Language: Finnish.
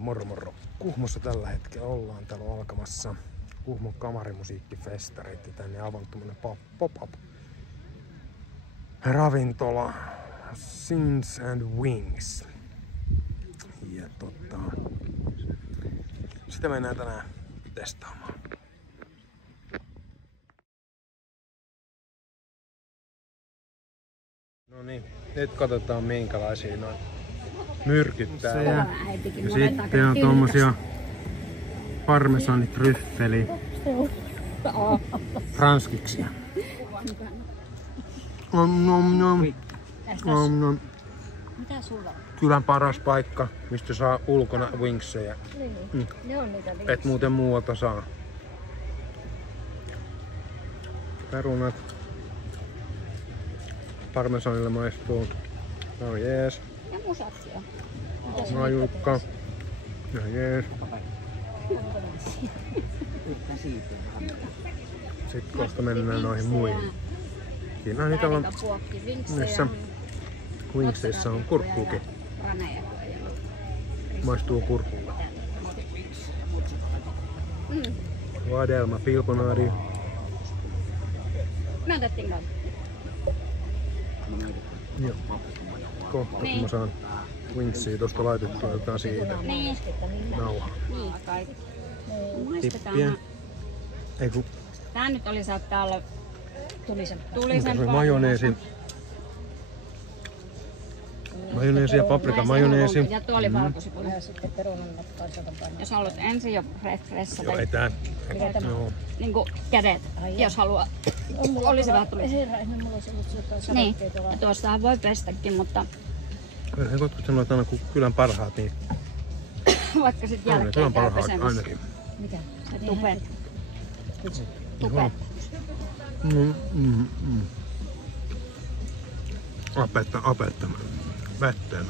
Moro moro. Kuhmossa tällä hetkellä ollaan. Täällä on alkamassa Kuhmon kamarimusiikkifestarit ja tänne avannut tämmönen pop-up ravintola Sins and Wings. Ja sitä mennään tänään testaamaan. No niin, nyt katsotaan minkälaisia noin myrkyt täällä. Ja sitten on tommosia parmesanitryffeli franskiksia. Mitä sulla on? Kylän paras paikka, mistä saa ulkona wingsejä. Ne on niitä Et muuten muualta saa. Perunat. Parmesanille maistuu. No jees. Ja musattia. Majukka. No jees. Sitten kohta mennään noihin muihin. Siinä on niitä on. Niissä wingseissa on kurkkuukin. Maistuu kurkulla. Vadelma, pilkonaadi. Näytettiinkö? Joo. Kohta kun mä saan wingsia tosta laitettua, otetaan siitä nauha. Tippiä. Ei kun... Tää nyt oli saattaa olla tulisempaa. Majoneesi ja paprika majoneesi. Ja tuo oli valkosipuli. Jos haluat ensin jo fressata. Joo, ei tää. Joo. Niinku kädet, jos haluaa. Olisi vähän tulisi. Niin, ja tuostahan voi pestäkin, mutta... Kotkut sanoo, että aina kun kylän parhaat, niin... Vaikka sit jälkeen käy pesemässä. Ainakin. Mikä? Se tupet. Tupet. Apetta. Mättää.